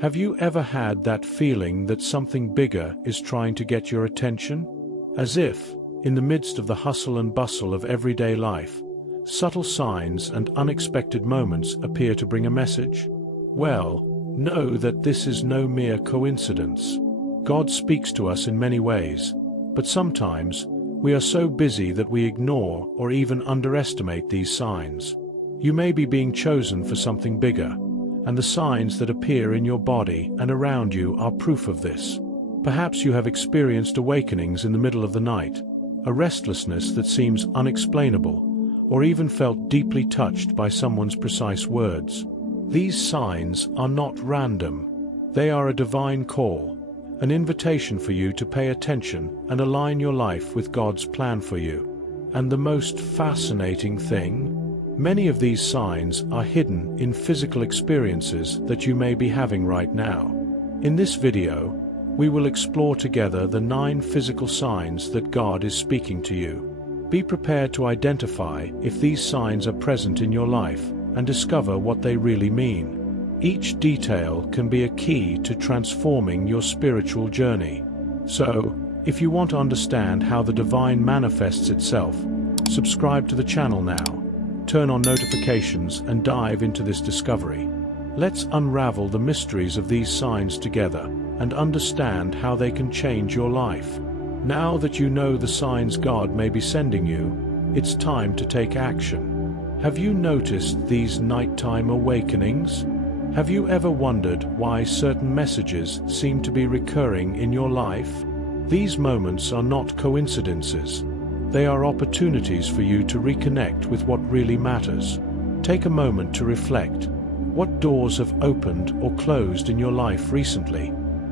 Have you ever had that feeling that something bigger is trying to get your attention? As if, in the midst of the hustle and bustle of everyday life, subtle signs and unexpected moments appear to bring a message? Well, know that this is no mere coincidence. God speaks to us in many ways, but sometimes we are so busy that we ignore or even underestimate these signs. You may be being chosen for something bigger, and the signs that appear in your body and around you are proof of this. Perhaps you have experienced awakenings in the middle of the night, a restlessness that seems unexplainable, or even felt deeply touched by someone's precise words. These signs are not random. They are a divine call, an invitation for you to pay attention and align your life with God's plan for you. And the most fascinating thing? Many of these signs are hidden in physical experiences that you may be having right now. In this video, we will explore together the 9 physical signs that God is speaking to you. Be prepared to identify if these signs are present in your life and discover what they really mean. Each detail can be a key to transforming your spiritual journey. So, if you want to understand how the divine manifests itself, subscribe to the channel now. Turn on notifications and dive into this discovery. Let's unravel the mysteries of these signs together and understand how they can change your life. Now that you know the signs God may be sending you, it's time to take action. Have you noticed these nighttime awakenings? Have you ever wondered why certain messages seem to be recurring in your life? These moments are not coincidences. They are opportunities for you to reconnect with what really matters. Take a moment to reflect. What doors have opened or closed in your life recently?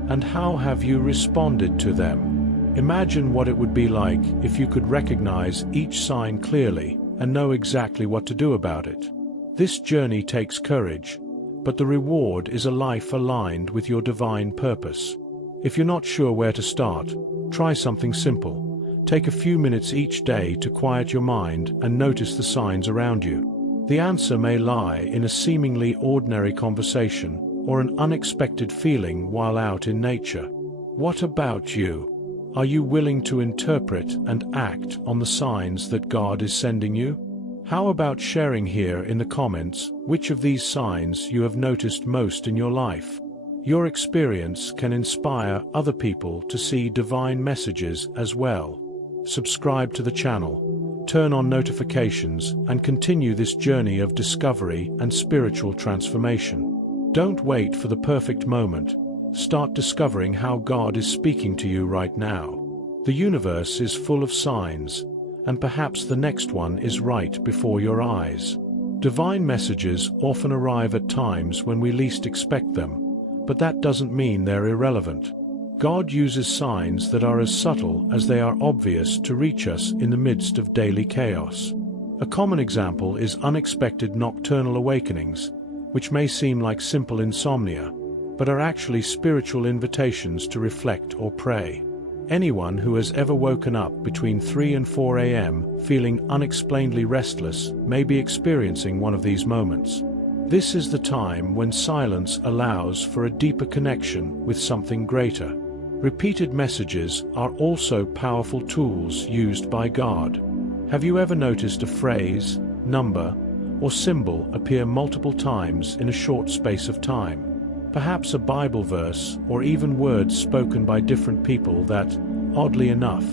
And how have you responded to them? Imagine what it would be like if you could recognize each sign clearly and know exactly what to do about it. This journey takes courage, but the reward is a life aligned with your divine purpose. If you're not sure where to start, try something simple. Take a few minutes each day to quiet your mind and notice the signs around you. The answer may lie in a seemingly ordinary conversation or an unexpected feeling while out in nature. What about you? Are you willing to interpret and act on the signs that God is sending you? How about sharing here in the comments which of these signs you have noticed most in your life? Your experience can inspire other people to see divine messages as well. Subscribe to the channel, turn on notifications, and continue this journey of discovery and spiritual transformation. Don't wait for the perfect moment. Start discovering how God is speaking to you right now. The universe is full of signs, and perhaps the next one is right before your eyes. Divine messages often arrive at times when we least expect them, but that doesn't mean they're irrelevant. God uses signs that are as subtle as they are obvious to reach us in the midst of daily chaos. A common example is unexpected nocturnal awakenings, which may seem like simple insomnia, but are actually spiritual invitations to reflect or pray. Anyone who has ever woken up between 3 and 4 a.m. feeling unexplainedly restless may be experiencing one of these moments. This is the time when silence allows for a deeper connection with something greater. Repeated messages are also powerful tools used by God. Have you ever noticed a phrase, number, or symbol appear multiple times in a short space of time? Perhaps a Bible verse or even words spoken by different people that, oddly enough,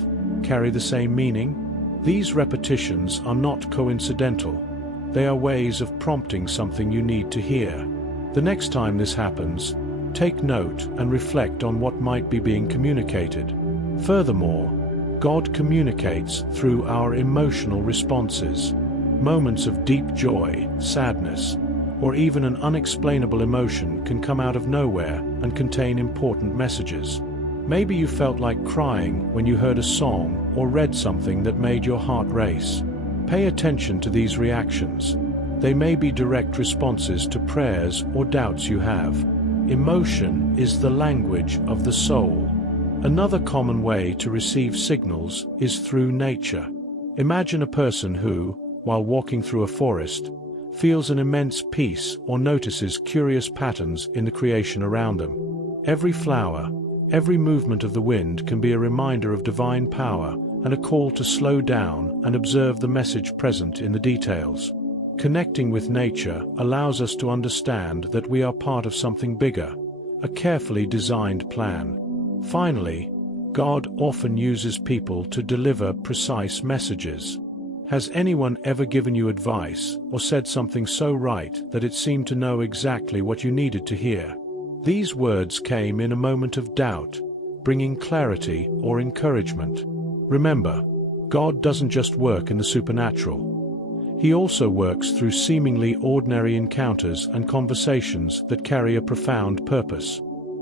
carry the same meaning? These repetitions are not coincidental. They are ways of prompting something you need to hear. The next time this happens, take note and reflect on what might be being communicated. Furthermore, God communicates through our emotional responses. Moments of deep joy, sadness, or even an unexplainable emotion can come out of nowhere and contain important messages. Maybe you felt like crying when you heard a song or read something that made your heart race. Pay attention to these reactions. They may be direct responses to prayers or doubts you have. Emotion is the language of the soul. Another common way to receive signals is through nature. Imagine a person who, while walking through a forest, feels an immense peace, or notices curious patterns in the creation around them. Every flower, every movement of the wind can be a reminder of divine power and a call to slow down and observe the message present in the details. Connecting with nature allows us to understand that we are part of something bigger, a carefully designed plan. Finally, God often uses people to deliver precise messages. Has anyone ever given you advice or said something so right that it seemed to know exactly what you needed to hear? These words came in a moment of doubt, bringing clarity or encouragement. Remember, God doesn't just work in the supernatural. He also works through seemingly ordinary encounters and conversations that carry a profound purpose.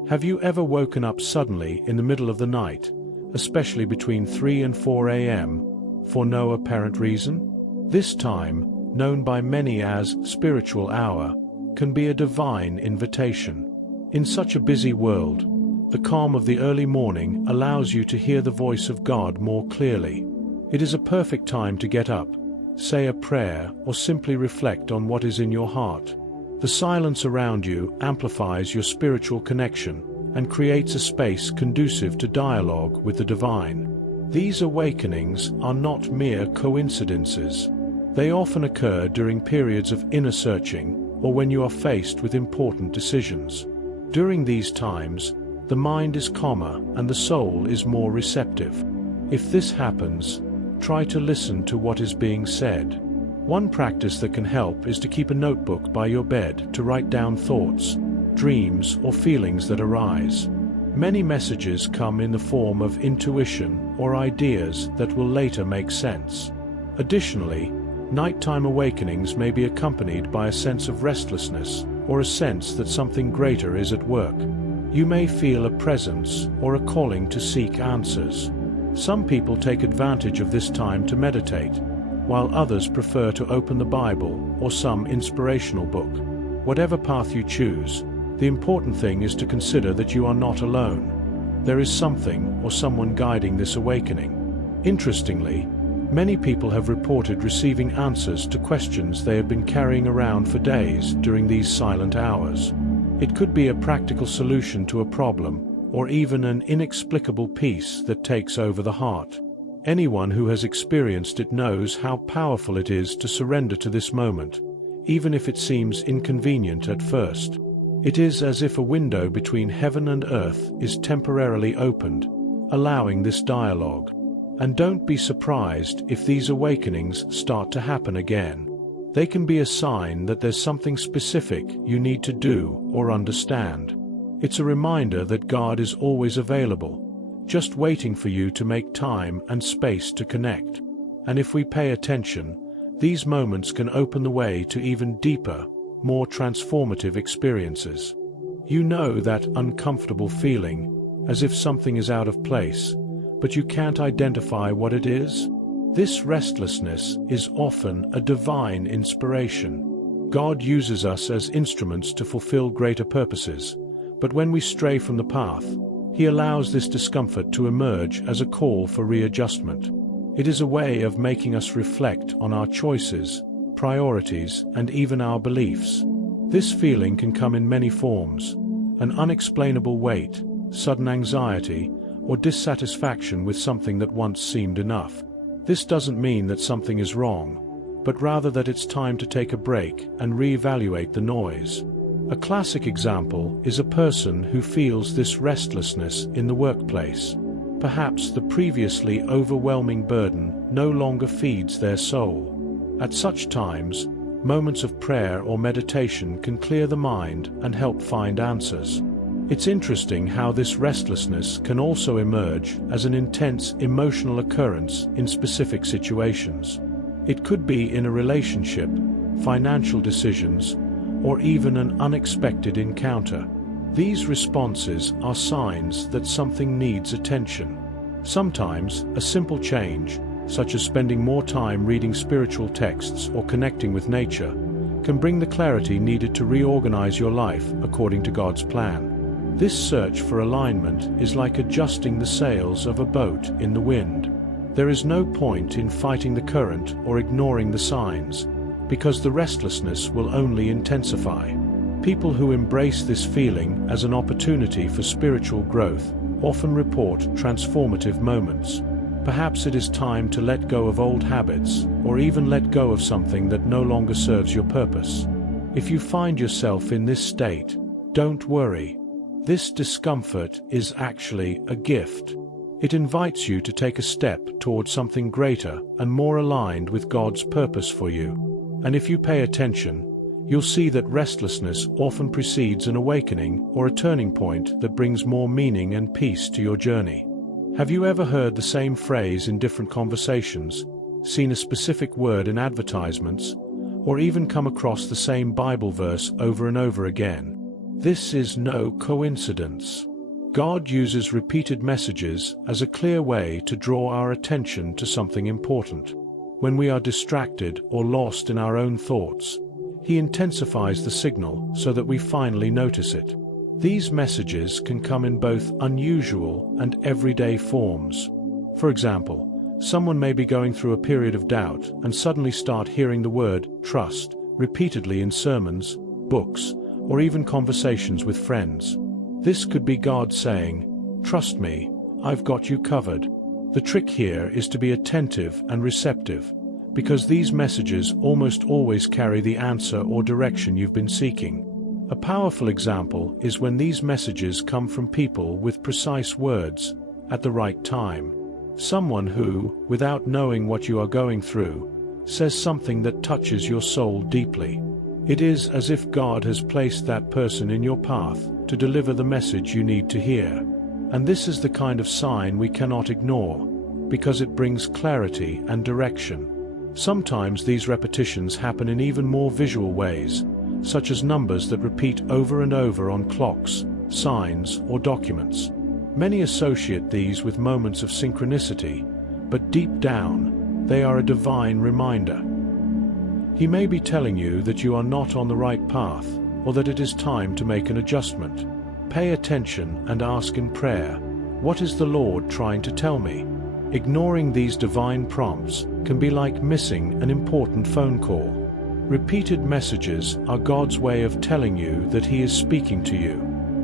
Have you ever woken up suddenly in the middle of the night, especially between 3 and 4 a.m., for no apparent reason? This time, known by many as spiritual hour, can be a divine invitation. In such a busy world, the calm of the early morning allows you to hear the voice of God more clearly. It is a perfect time to get up, say a prayer, or simply reflect on what is in your heart. The silence around you amplifies your spiritual connection and creates a space conducive to dialogue with the divine. These awakenings are not mere coincidences. They often occur during periods of inner searching or when you are faced with important decisions. During these times, the mind is calmer and the soul is more receptive. If this happens, try to listen to what is being said. One practice that can help is to keep a notebook by your bed to write down thoughts, dreams, or feelings that arise. Many messages come in the form of intuition or ideas that will later make sense. Additionally, nighttime awakenings may be accompanied by a sense of restlessness or a sense that something greater is at work. You may feel a presence or a calling to seek answers. Some people take advantage of this time to meditate, while others prefer to open the Bible or some inspirational book. Whatever path you choose, the important thing is to consider that you are not alone. There is something or someone guiding this awakening. Interestingly, many people have reported receiving answers to questions they have been carrying around for days during these silent hours. It could be a practical solution to a problem, or even an inexplicable peace that takes over the heart. Anyone who has experienced it knows how powerful it is to surrender to this moment, even if it seems inconvenient at first. It is as if a window between heaven and earth is temporarily opened, allowing this dialogue. And don't be surprised if these awakenings start to happen again. They can be a sign that there's something specific you need to do or understand. It's a reminder that God is always available, just waiting for you to make time and space to connect. And if we pay attention, these moments can open the way to even deeper, more transformative experiences. You know that uncomfortable feeling, as if something is out of place, but you can't identify what it is? This restlessness is often a divine inspiration. God uses us as instruments to fulfill greater purposes, but when we stray from the path, He allows this discomfort to emerge as a call for readjustment. It is a way of making us reflect on our choices, priorities, and even our beliefs. This feeling can come in many forms: an unexplainable weight, sudden anxiety, or dissatisfaction with something that once seemed enough. This doesn't mean that something is wrong, but rather that it's time to take a break and reevaluate the noise. A classic example is a person who feels this restlessness in the workplace. Perhaps the previously overwhelming burden no longer feeds their soul. At such times, moments of prayer or meditation can clear the mind and help find answers. It's interesting how this restlessness can also emerge as an intense emotional occurrence in specific situations. It could be in a relationship, financial decisions, or even an unexpected encounter. These responses are signs that something needs attention. Sometimes, a simple change, such as spending more time reading spiritual texts or connecting with nature, can bring the clarity needed to reorganize your life according to God's plan. This search for alignment is like adjusting the sails of a boat in the wind. There is no point in fighting the current or ignoring the signs, because the restlessness will only intensify. People who embrace this feeling as an opportunity for spiritual growth often report transformative moments. Perhaps it is time to let go of old habits, or even let go of something that no longer serves your purpose. If you find yourself in this state, don't worry. This discomfort is actually a gift. It invites you to take a step towards something greater and more aligned with God's purpose for you. And if you pay attention, you'll see that restlessness often precedes an awakening or a turning point that brings more meaning and peace to your journey. Have you ever heard the same phrase in different conversations, seen a specific word in advertisements, or even come across the same Bible verse over and over again? This is no coincidence. God uses repeated messages as a clear way to draw our attention to something important. When we are distracted or lost in our own thoughts, He intensifies the signal so that we finally notice it. These messages can come in both unusual and everyday forms. For example, someone may be going through a period of doubt and suddenly start hearing the word trust repeatedly in sermons, books, or even conversations with friends. This could be God saying, "Trust me, I've got you covered." The trick here is to be attentive and receptive, because these messages almost always carry the answer or direction you've been seeking. A powerful example is when these messages come from people with precise words, at the right time. Someone who, without knowing what you are going through, says something that touches your soul deeply. It is as if God has placed that person in your path to deliver the message you need to hear. And this is the kind of sign we cannot ignore, because it brings clarity and direction. Sometimes these repetitions happen in even more visual ways, such as numbers that repeat over and over on clocks, signs, or documents. Many associate these with moments of synchronicity, but deep down, they are a divine reminder. He may be telling you that you are not on the right path, or that it is time to make an adjustment. Pay attention and ask in prayer, "What is the Lord trying to tell me?" Ignoring these divine prompts can be like missing an important phone call. Repeated messages are God's way of telling you that He is speaking to you.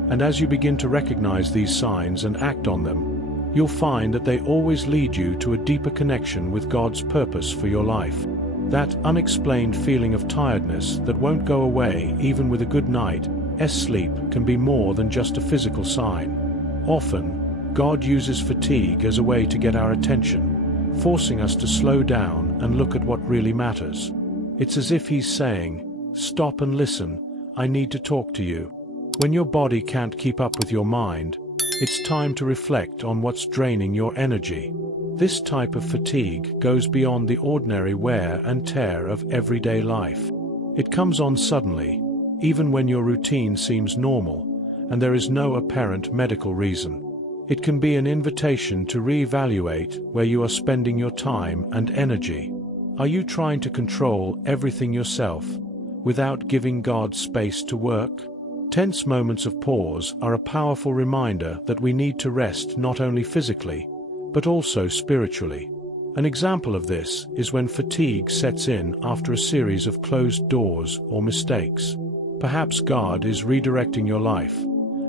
And as you begin to recognize these signs and act on them, you'll find that they always lead you to a deeper connection with God's purpose for your life. That unexplained feeling of tiredness that won't go away even with a good night's sleep can be more than just a physical sign. Often, God uses fatigue as a way to get our attention, forcing us to slow down and look at what really matters. It's as if He's saying, "Stop and listen, I need to talk to you." When your body can't keep up with your mind, it's time to reflect on what's draining your energy. This type of fatigue goes beyond the ordinary wear and tear of everyday life. It comes on suddenly, even when your routine seems normal, and there is no apparent medical reason. It can be an invitation to reevaluate where you are spending your time and energy. Are you trying to control everything yourself, without giving God space to work? Tense moments of pause are a powerful reminder that we need to rest not only physically, but also spiritually. An example of this is when fatigue sets in after a series of closed doors or mistakes. Perhaps God is redirecting your life,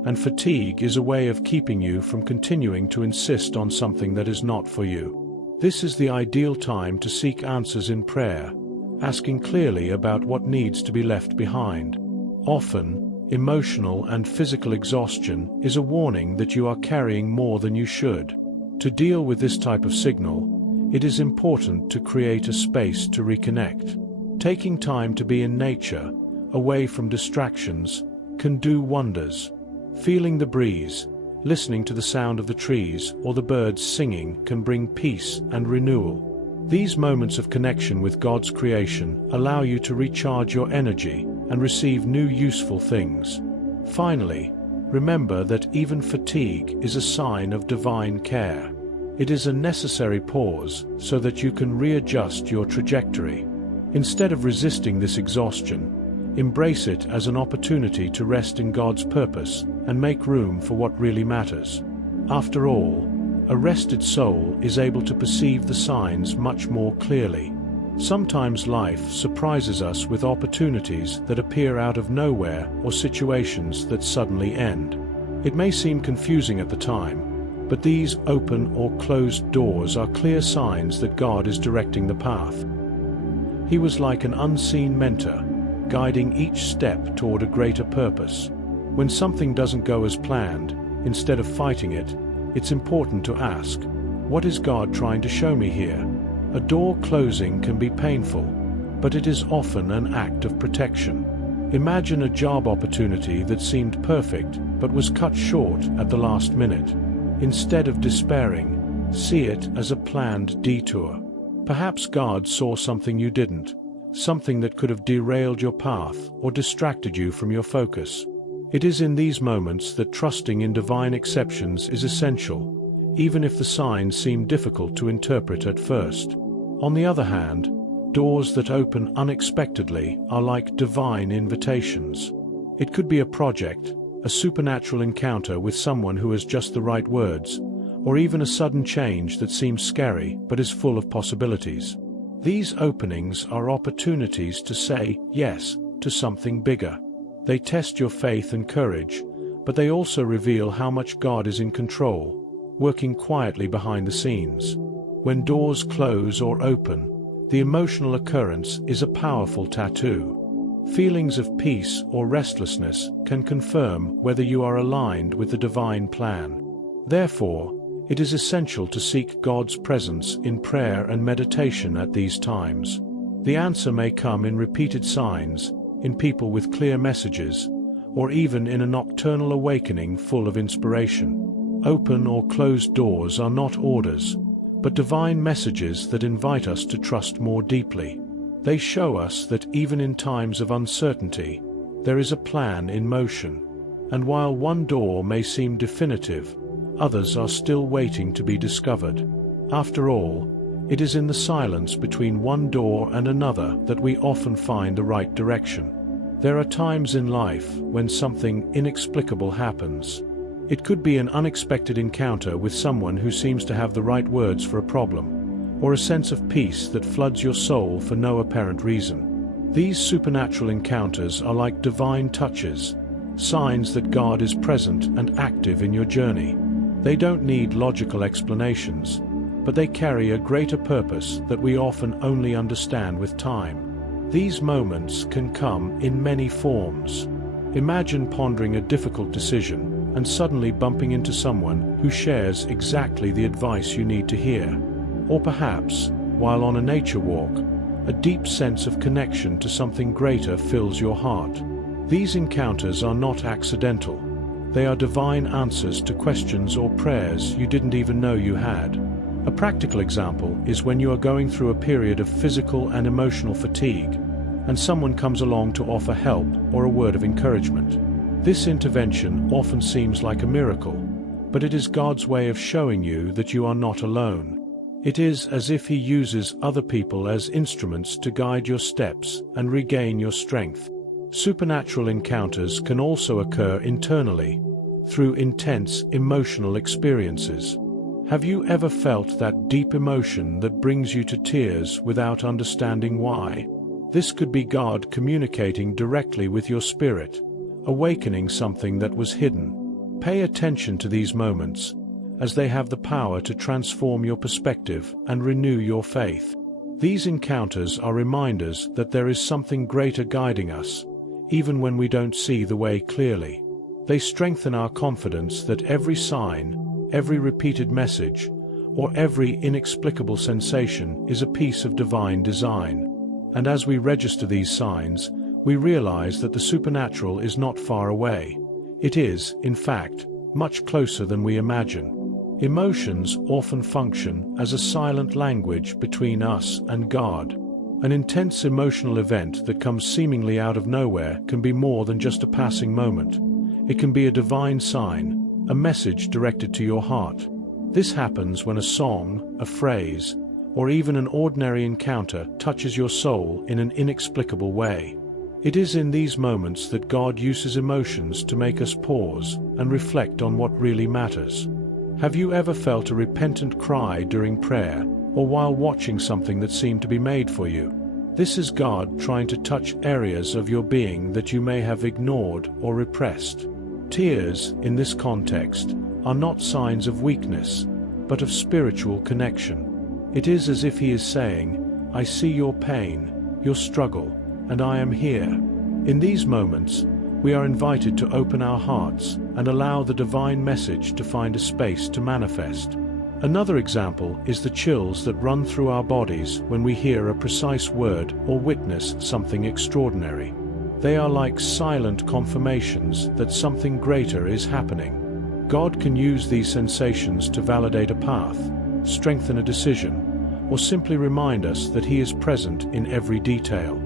and fatigue is a way of keeping you from continuing to insist on something that is not for you. This is the ideal time to seek answers in prayer, asking clearly about what needs to be left behind. Often, emotional and physical exhaustion is a warning that you are carrying more than you should. To deal with this type of signal, it is important to create a space to reconnect. Taking time to be in nature, away from distractions, can do wonders. Feeling the breeze, listening to the sound of the trees or the birds singing can bring peace and renewal. These moments of connection with God's creation allow you to recharge your energy and receive new useful things. Finally, remember that even fatigue is a sign of divine care. It is a necessary pause so that you can readjust your trajectory. Instead of resisting this exhaustion, embrace it as an opportunity to rest in God's purpose and make room for what really matters. After all, a rested soul is able to perceive the signs much more clearly. Sometimes life surprises us with opportunities that appear out of nowhere or situations that suddenly end. It may seem confusing at the time, but these open or closed doors are clear signs that God is directing the path. He was like an unseen mentor, guiding each step toward a greater purpose. When something doesn't go as planned, instead of fighting it, it's important to ask, what is God trying to show me here? A door closing can be painful, but it is often an act of protection. Imagine a job opportunity that seemed perfect but was cut short at the last minute. Instead of despairing, see it as a planned detour. Perhaps God saw something you didn't, something that could have derailed your path or distracted you from your focus. It is in these moments that trusting in divine exceptions is essential, even if the signs seem difficult to interpret at first. On the other hand, doors that open unexpectedly are like divine invitations. It could be a project, a supernatural encounter with someone who has just the right words, or even a sudden change that seems scary but is full of possibilities. These openings are opportunities to say yes to something bigger. They test your faith and courage, but they also reveal how much God is in control, working quietly behind the scenes. When doors close or open, the emotional occurrence is a powerful tattoo. Feelings of peace or restlessness can confirm whether you are aligned with the divine plan. Therefore, it is essential to seek God's presence in prayer and meditation at these times. The answer may come in repeated signs, in people with clear messages, or even in a nocturnal awakening full of inspiration. Open or closed doors are not orders, but divine messages that invite us to trust more deeply. They show us that even in times of uncertainty, there is a plan in motion. And while one door may seem definitive, others are still waiting to be discovered. After all, it is in the silence between one door and another that we often find the right direction. There are times in life when something inexplicable happens. It could be an unexpected encounter with someone who seems to have the right words for a problem, or a sense of peace that floods your soul for no apparent reason. These supernatural encounters are like divine touches, signs that God is present and active in your journey. They don't need logical explanations, but they carry a greater purpose that we often only understand with time. These moments can come in many forms. Imagine pondering a difficult decision and suddenly bumping into someone who shares exactly the advice you need to hear. Or perhaps, while on a nature walk, a deep sense of connection to something greater fills your heart. These encounters are not accidental. They are divine answers to questions or prayers you didn't even know you had. A practical example is when you are going through a period of physical and emotional fatigue, and someone comes along to offer help or a word of encouragement. This intervention often seems like a miracle, but it is God's way of showing you that you are not alone. It is as if He uses other people as instruments to guide your steps and regain your strength. Supernatural encounters can also occur internally, through intense emotional experiences. Have you ever felt that deep emotion that brings you to tears without understanding why? This could be God communicating directly with your spirit, awakening something that was hidden. Pay attention to these moments, as they have the power to transform your perspective and renew your faith. These encounters are reminders that there is something greater guiding us, even when we don't see the way clearly. They strengthen our confidence that every sign, every repeated message, or every inexplicable sensation is a piece of divine design. And as we register these signs, we realize that the supernatural is not far away. It is, in fact, much closer than we imagine. Emotions often function as a silent language between us and God. An intense emotional event that comes seemingly out of nowhere can be more than just a passing moment. It can be a divine sign, a message directed to your heart. This happens when a song, a phrase, or even an ordinary encounter touches your soul in an inexplicable way. It is in these moments that God uses emotions to make us pause and reflect on what really matters. Have you ever felt a repentant cry during prayer, or while watching something that seemed to be made for you. This is God trying to touch areas of your being that you may have ignored or repressed. Tears, in this context, are not signs of weakness, but of spiritual connection. It is as if He is saying, "I see your pain, your struggle, and I am here." In these moments, we are invited to open our hearts and allow the divine message to find a space to manifest. Another example is the chills that run through our bodies when we hear a precise word or witness something extraordinary. They are like silent confirmations that something greater is happening. God can use these sensations to validate a path, strengthen a decision, or simply remind us that He is present in every detail.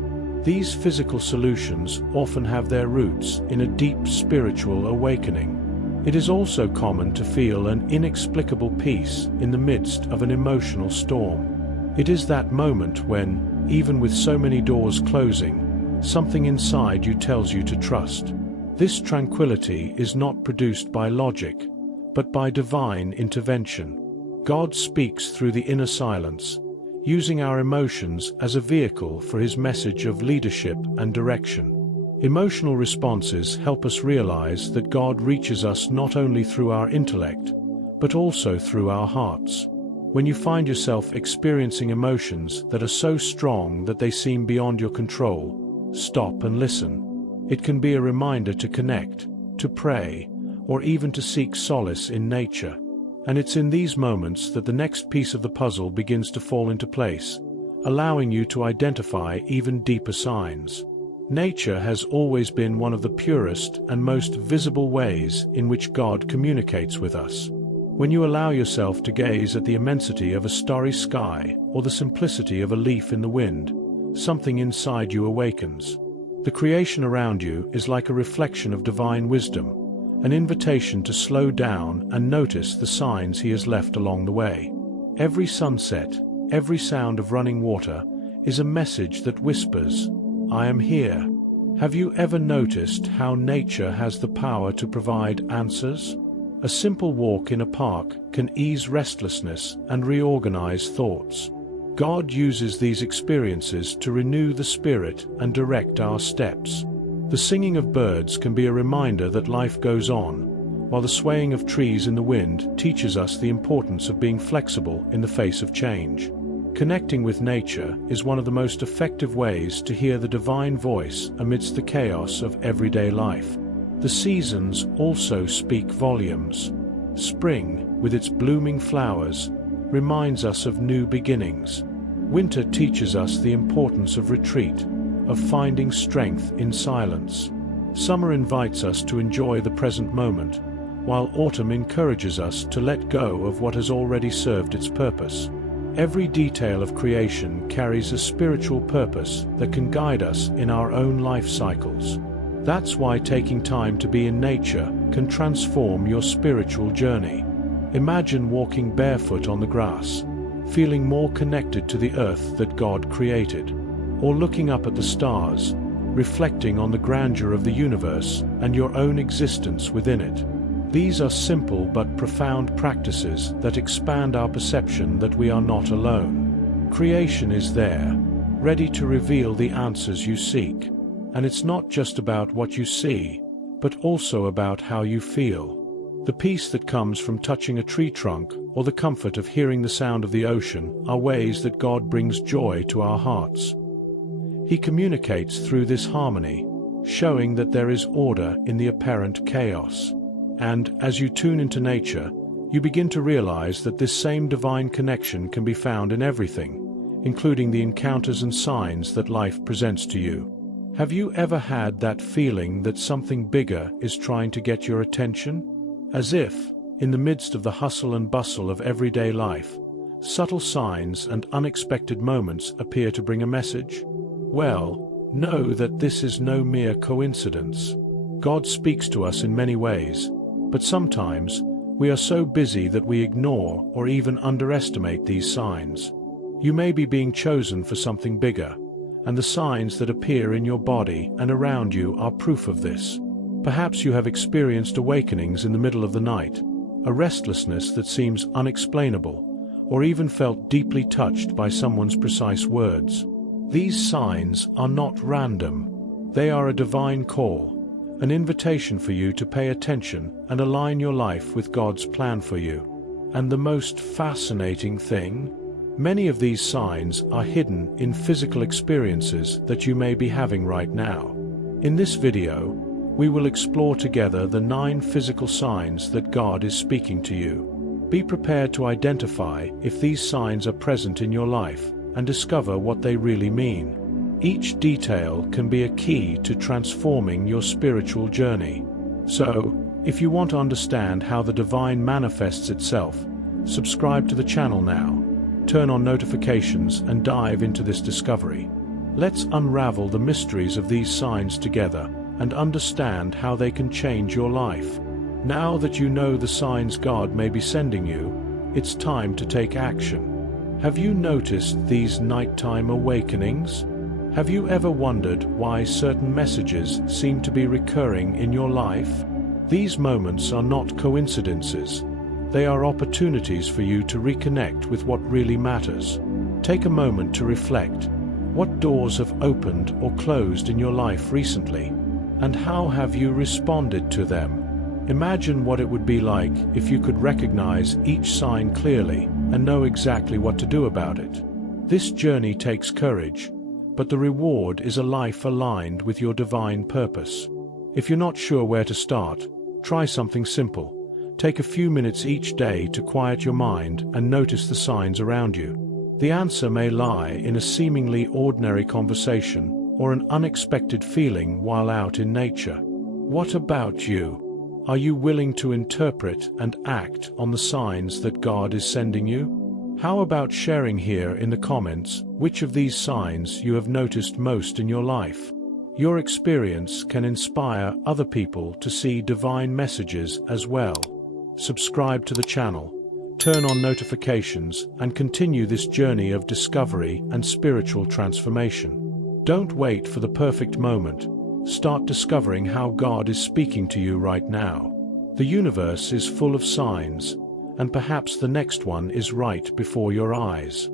These physical solutions often have their roots in a deep spiritual awakening. It is also common to feel an inexplicable peace in the midst of an emotional storm. It is that moment when, even with so many doors closing, something inside you tells you to trust. This tranquility is not produced by logic, but by divine intervention. God speaks through the inner silence, using our emotions as a vehicle for His message of leadership and direction. Emotional responses help us realize that God reaches us not only through our intellect, but also through our hearts. When you find yourself experiencing emotions that are so strong that they seem beyond your control, stop and listen. It can be a reminder to connect, to pray, or even to seek solace in nature. And it's in these moments that the next piece of the puzzle begins to fall into place, allowing you to identify even deeper signs. Nature has always been one of the purest and most visible ways in which God communicates with us. When you allow yourself to gaze at the immensity of a starry sky or the simplicity of a leaf in the wind, something inside you awakens. The creation around you is like a reflection of divine wisdom, an invitation to slow down and notice the signs He has left along the way. Every sunset, every sound of running water, is a message that whispers, "I am here." Have you ever noticed how nature has the power to provide answers? A simple walk in a park can ease restlessness and reorganize thoughts. God uses these experiences to renew the spirit and direct our steps. The singing of birds can be a reminder that life goes on, while the swaying of trees in the wind teaches us the importance of being flexible in the face of change. Connecting with nature is one of the most effective ways to hear the divine voice amidst the chaos of everyday life. The seasons also speak volumes. Spring, with its blooming flowers, reminds us of new beginnings. Winter teaches us the importance of retreat, of finding strength in silence. Summer invites us to enjoy the present moment, while autumn encourages us to let go of what has already served its purpose. Every detail of creation carries a spiritual purpose that can guide us in our own life cycles. That's why taking time to be in nature can transform your spiritual journey. Imagine walking barefoot on the grass, feeling more connected to the earth that God created, or looking up at the stars, reflecting on the grandeur of the universe and your own existence within it. These are simple but profound practices that expand our perception that we are not alone. Creation is there, ready to reveal the answers you seek. And it's not just about what you see, but also about how you feel. The peace that comes from touching a tree trunk or the comfort of hearing the sound of the ocean are ways that God brings joy to our hearts. He communicates through this harmony, showing that there is order in the apparent chaos. And as you tune into nature, you begin to realize that this same divine connection can be found in everything, including the encounters and signs that life presents to you. Have you ever had that feeling that something bigger is trying to get your attention? As if, in the midst of the hustle and bustle of everyday life, subtle signs and unexpected moments appear to bring a message? Well, know that this is no mere coincidence. God speaks to us in many ways, but sometimes we are so busy that we ignore or even underestimate these signs. You may be being chosen for something bigger, and the signs that appear in your body and around you are proof of this. Perhaps you have experienced awakenings in the middle of the night, a restlessness that seems unexplainable, or even felt deeply touched by someone's precise words. These signs are not random. They are a divine call, an invitation for you to pay attention and align your life with God's plan for you. And the most fascinating thing? Many of these signs are hidden in physical experiences that you may be having right now. In this video, we will explore together the 9 physical signs that God is speaking to you. Be prepared to identify if these signs are present in your life and discover what they really mean. Each detail can be a key to transforming your spiritual journey. So, if you want to understand how the divine manifests itself, subscribe to the channel now. Turn on notifications and dive into this discovery. Let's unravel the mysteries of these signs together and understand how they can change your life. Now that you know the signs God may be sending you, it's time to take action. Have you noticed these nighttime awakenings? Have you ever wondered why certain messages seem to be recurring in your life? These moments are not coincidences. They are opportunities for you to reconnect with what really matters. Take a moment to reflect. What doors have opened or closed in your life recently? And how have you responded to them? Imagine what it would be like if you could recognize each sign clearly and know exactly what to do about it. This journey takes courage, but the reward is a life aligned with your divine purpose. If you're not sure where to start, try something simple. Take a few minutes each day to quiet your mind and notice the signs around you. The answer may lie in a seemingly ordinary conversation or an unexpected feeling while out in nature. What about you? Are you willing to interpret and act on the signs that God is sending you? How about sharing here in the comments which of these signs you have noticed most in your life? Your experience can inspire other people to see divine messages as well. Subscribe to the channel, turn on notifications, and continue this journey of discovery and spiritual transformation. Don't wait for the perfect moment. Start discovering how God is speaking to you right now. The universe is full of signs, and perhaps the next one is right before your eyes.